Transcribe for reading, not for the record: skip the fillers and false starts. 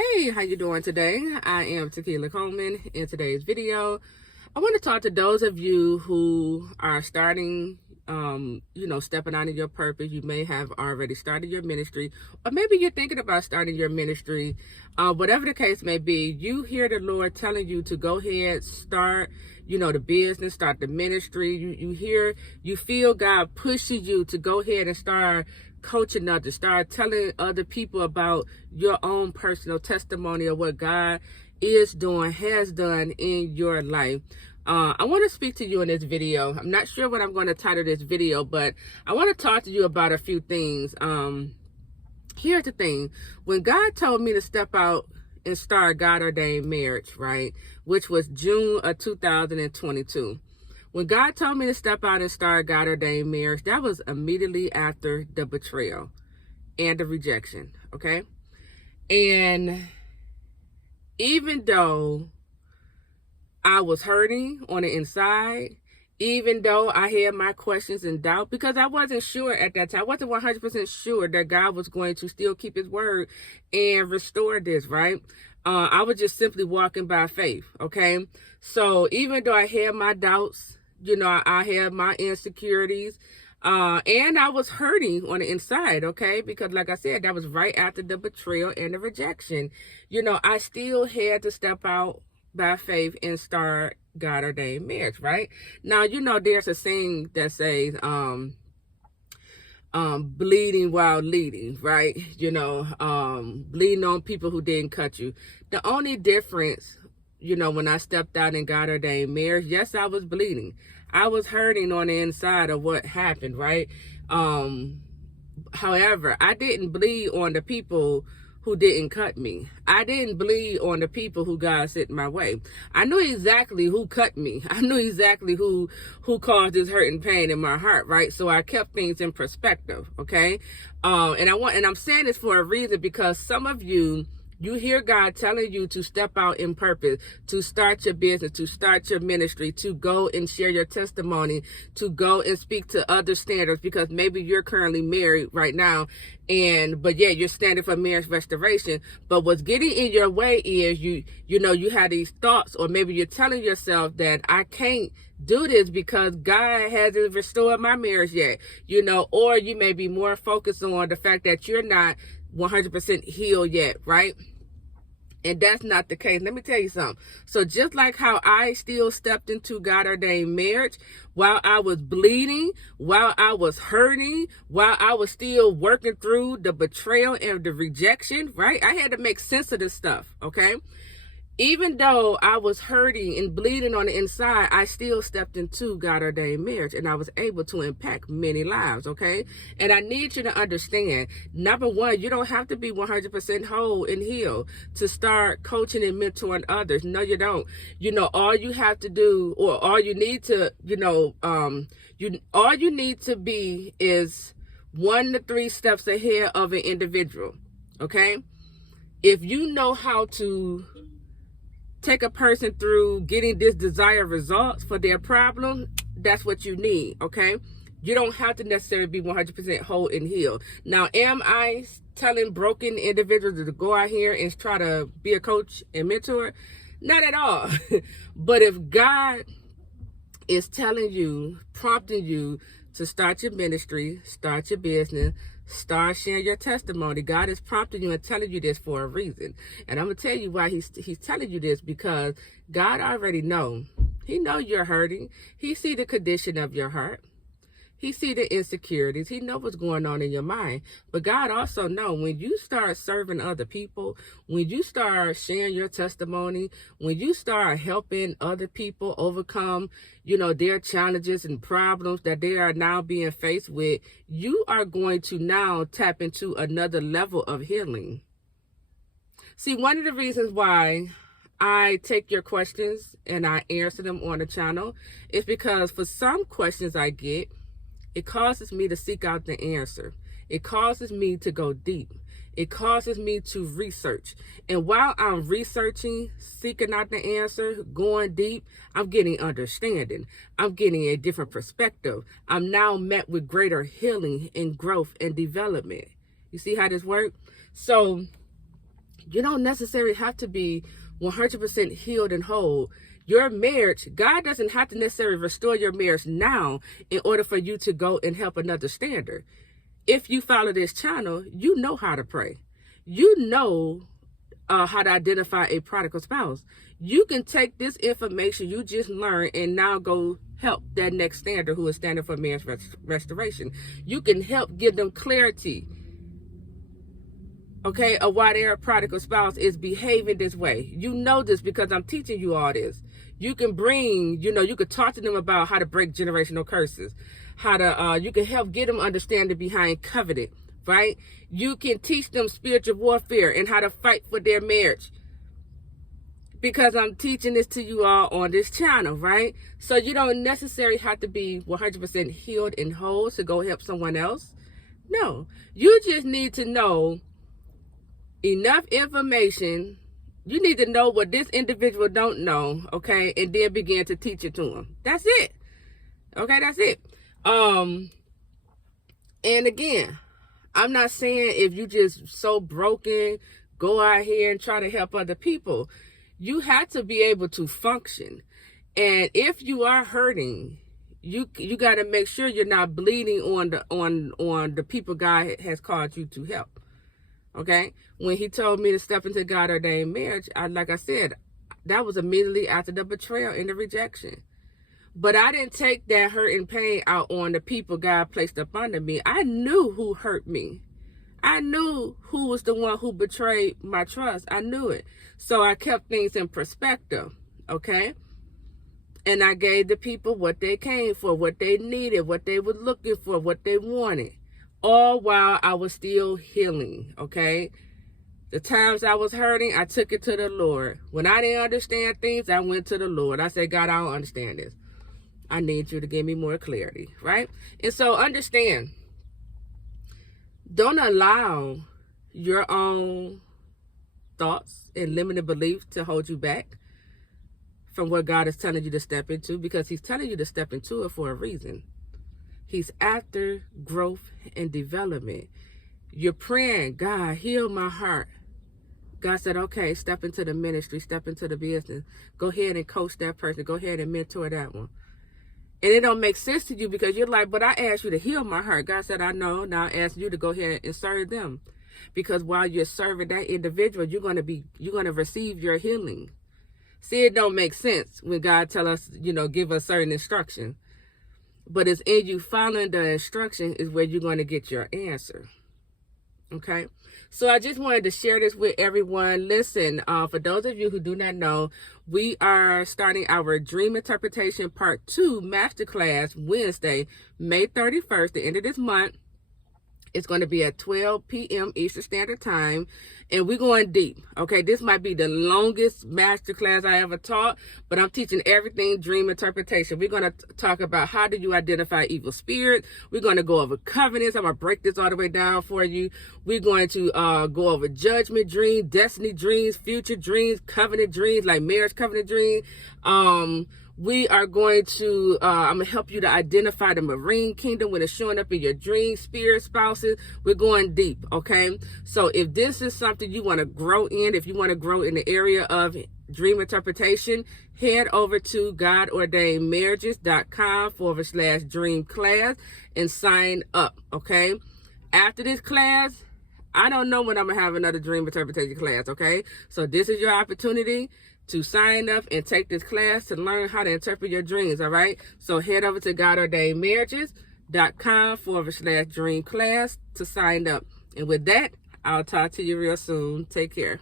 Hey, how you doing today? I am Tequila Coleman. In today's video, I want to talk to those of you who are starting, stepping out of your purpose. You may have already started your ministry, or maybe you're thinking about starting your ministry. Whatever the case may be, you hear the Lord telling you to go ahead, start, the business, start the ministry. You feel God pushing you to go ahead and start coaching others, start telling other people about your own personal testimony of what God is doing, has done in your life. I want to speak to you in this video. I'm not sure what I'm going to title this video, but I want to talk to you about a few things. Here's the thing. When God told me to step out and start God Ordained Marriage, right, which was June of 2022, when God told me to step out and start God Ordained Marriage, that was immediately after the betrayal and the rejection, okay? And even though I was hurting on the inside, even though I had my questions and doubt, because I wasn't sure at that time, I wasn't 100% sure that God was going to still keep his word and restore this, right? I was just simply walking by faith, okay? So even though I had my doubts, I had my insecurities, and I was hurting on the inside, okay? Because like I said, that was right after the betrayal and the rejection. I still had to step out by faith and start God Ordained Marriage, right? Now, there's a saying that says, bleeding while leading, right? Bleeding on people who didn't cut you. The only difference, when I stepped out in God Ordained Marriage, yes, I was bleeding. I was hurting on the inside of what happened, right? However, I didn't bleed on the people who didn't cut me. I didn't bleed on the people who God sent my way. I knew exactly who cut me. I knew exactly who caused this hurt and pain in my heart, right? So I kept things in perspective, okay? And I'm saying this for a reason, because some of you hear God telling you to step out in purpose, to start your business, to start your ministry, to go and share your testimony, to go and speak to other standards, because maybe you're currently married right now, but you're standing for marriage restoration. But what's getting in your way is you have these thoughts, or maybe you're telling yourself that I can't do this because God hasn't restored my marriage yet, or you may be more focused on the fact that you're not 100% healed yet, right? And that's not the case. Let me tell you something. So just like how I still stepped into God Ordained Marriage while I was bleeding, while I was hurting, while I was still working through the betrayal and the rejection, right? I had to make sense of this stuff, okay? Even though I was hurting and bleeding on the inside, I still stepped into God Ordained Marriage, and I was able to impact many lives, okay? And I need you to understand, number one, you don't have to be 100% whole and healed to start coaching and mentoring others. No, you don't. All you have to do, or all you need to, all you need to be is 1 to 3 steps ahead of an individual, okay? If you know how to take a person through getting this desired results for their problem, that's what you need, okay? You don't have to necessarily be 100% whole and healed. Now, am I telling broken individuals to go out here and try to be a coach and mentor? Not at all. But if God is telling you, prompting you to start your ministry, start your business, start sharing your testimony, God is prompting you and telling you this for a reason. And I'm going to tell you why he's telling you this, because God already knows. He knows you're hurting. He see the condition of your heart. He see the insecurities. He know what's going on in your mind. But God also know when you start serving other people, when you start sharing your testimony, when you start helping other people overcome, their challenges and problems that they are now being faced with, you are going to now tap into another level of healing. See, one of the reasons why I take your questions and I answer them on the channel is because for some questions I get, it causes me to seek out the answer. It causes me to go deep. It causes me to research. And while I'm researching, seeking out the answer, going deep, I'm getting understanding. I'm getting a different perspective. I'm now met with greater healing and growth and development. You see how this works? So You don't necessarily have to be 100% healed and whole. Your marriage, God doesn't have to necessarily restore your marriage now in order for you to go and help another standard. If you follow this channel, you know how to pray. You know how to identify a prodigal spouse. You can take this information you just learned and now go help that next standard who is standing for marriage restoration. You can help give them clarity, okay, of why their prodigal spouse is behaving this way. You know this because I'm teaching you all this. You can bring, you could talk to them about how to break generational curses, how to, you can help get them understanding behind covenant, right? You can teach them spiritual warfare and how to fight for their marriage, because I'm teaching this to you all on this channel, right? So you don't necessarily have to be 100% healed and whole to go help someone else. No, you just need to know enough information. You need to know what this individual don't know, okay? And then begin to teach it to them. That's it. Okay, that's it. And again, I'm not saying if you just so broken, go out here and try to help other people. You have to be able to function. And if you are hurting, you got to make sure you're not bleeding on the people God has called you to help. Okay? When he told me to step into God-ordained marriage, like I said, that was immediately after the betrayal and the rejection. But I didn't take that hurt and pain out on the people God placed up under me. I knew who hurt me. I knew who was the one who betrayed my trust. I knew it. So I kept things in perspective, okay? And I gave the people what they came for, what they needed, what they were looking for, what they wanted, all while I was still healing, okay? The times I was hurting, I took it to the Lord. When I didn't understand things, I went to the Lord. I said, God, I don't understand this. I need you to give me more clarity, right? And so understand, don't allow your own thoughts and limited beliefs to hold you back from what God is telling you to step into, because he's telling you to step into it for a reason. He's after growth and development. You're praying, God, heal my heart. God said, okay, step into the ministry, step into the business. Go ahead and coach that person. Go ahead and mentor that one. And it don't make sense to you because you're like, but I asked you to heal my heart. God said, I know. Now I ask you to go ahead and serve them. Because while you're serving that individual, you're going to receive your healing. See, it don't make sense when God tell us, give us certain instruction. But it's in you following the instruction is where you're going to get your answer. Okay? So I just wanted to share this with everyone. Listen, for those of you who do not know, we are starting our Dream Interpretation Part 2 Masterclass Wednesday, May 31st, the end of this month. It's going to be at 12 p.m. Eastern Standard Time, and we're going deep, okay? This might be the longest masterclass I ever taught, but I'm teaching everything dream interpretation. We're going to talk about how do you identify evil spirits. We're going to go over covenants. I'm going to break this all the way down for you. We're going to go over judgment dreams, destiny dreams, future dreams, covenant dreams, like marriage covenant dream. We are going to, I'm going to help you to identify the marine kingdom when it's showing up in your dream, spirit, spouses. We're going deep, okay? So if this is something you want to grow in, if you want to grow in the area of dream interpretation, head over to godordainedmarriages.com/dream class and sign up, okay? After this class, I don't know when I'm going to have another dream interpretation class, okay? So this is your opportunity to sign up and take this class to learn how to interpret your dreams, all right? So head over to godordainedmarriages.com/dream class to sign up. And with that, I'll talk to you real soon. Take care.